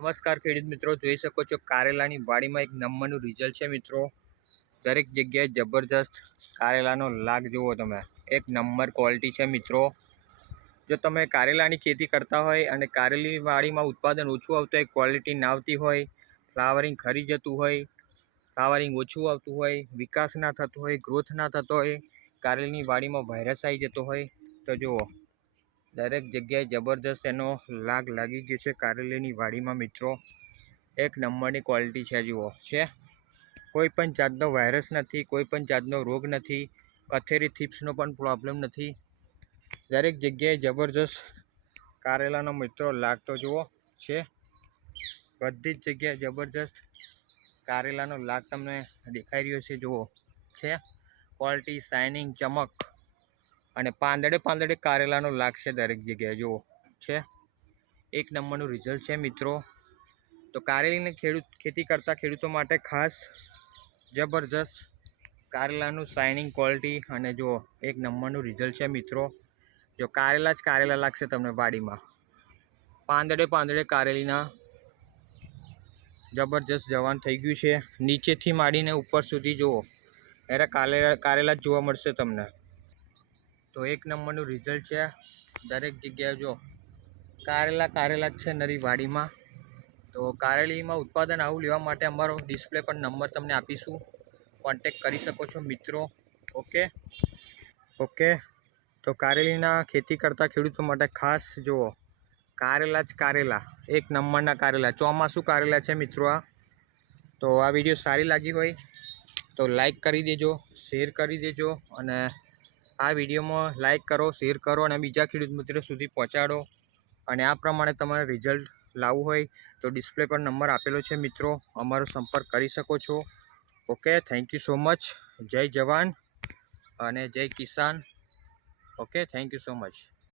નમસ્કાર ખેડૂત મિત્રો, જોઈ શકો છો કારેલાની વાડીમાં એક નંબરનું રિઝલ્ટ છે મિત્રો. દરેક જગ્યાએ જબરજસ્ત કારેલાનો લાગ જુઓ તમે. એક નંબર ક્વોલિટી છે મિત્રો. જો તમે કારેલાની ખેતી કરતા હોય અને કારેલી વાડીમાં ઉત્પાદન ઓછું આવતું હોય ક્વોલિટી ના આવતી હોય ફ્લાવરિંગ ખરી જતું હોય ફ્લાવરિંગ ઓછું આવતું હોય, વિકાસ ના થતો હોય ગ્રોથ ના થતો હોય, કારેલીની વાડીમાં વાયરસ આવી જતો હોય, તો જુઓ. દરેક જગ્યાએ જબરજસ્ત એનો લાગ લાગી ગયો છે. કારેલીની વાડીમાં મિત્રો, એક નંબરની ક્વોલિટી છે જુઓ, છે. કોઈ પણ જાતનો વાયરસ નથી, કોઈ પણ જાતનો રોગ નથી, કથેરી થીપ્સનો પણ પ્રોબ્લેમ નથી. દરેક જગ્યાએ જબરજસ્ત કારેલાનો મિત્રો લાગ તો જુઓ, છે. બધી જ જગ્યાએ જબરજસ્ત કારેલાનો લાગ તમને દેખાઈ રહ્યો છે જુઓ, છે. ક્વોલિટી શાઇનિંગ ચમક અને પાંદડે પાંદડે કારેલાનો લાગશે દરેક જગ્યાએ. જુઓ, છે? એક નંબરનું રિઝલ્ટ છે, મિત્રો. તો કારેલીને ખેડૂત, ખેતી કરતા ખેડૂતો માટે ખાસ જબરજસ્ત કારેલાનું શાઇનિંગ ક્વોલિટી અને જુઓ એક નંબરનું રિઝલ્ટ છે, મિત્રો. જો કારેલા જ કારેલા લાગશે તમને વાડીમાં. પાંદડે પાંદડે કારેલીના જબરજસ્ત જવાન થઈ ગયું છે. નીચેથી માંડીને ઉપર સુધી જુઓ. ત્યારે કારેલા કારેલા જ જોવા મળશે તમને. તો એક નંબરનું રિઝલ્ટ છે. દરેક જગ્યાએ જો કારેલા કારેલા જ છે નરી વાડીમાં. તો કારેલીમાં ઉત્પાદન આવું લેવા માટે અમારો ડિસ્પ્લે પર નંબર તમને આપીશું. કોન્ટેક કરી શકો છો મિત્રો. ઓકે ઓકે તો કારેલીના ખેતી કરતા ખેડૂતો માટે ખાસ જુઓ. કારેલા જ કારેલા. એક નંબરના કારેલા. ચોમાસું કારેલા છે મિત્રો આ. તો આ વીડિયો સારી લાગી હોય તો લાઈક કરી દેજો શેર કરી દેજો અને આ વિડીયોમાં લાઇક કરો શેર કરો અને બીજા ખેડૂત મિત્રો સુધી પહોંચાડો. અને આ પ્રમાણે તમારે રિઝલ્ટ લાવવું હોય તો ડિસ્પ્લે પર નંબર આપેલો છે મિત્રો. અમારો સંપર્ક કરી શકો છો. Okay thank you so much જય જવાન અને જય કિસાન. Okay thank you so much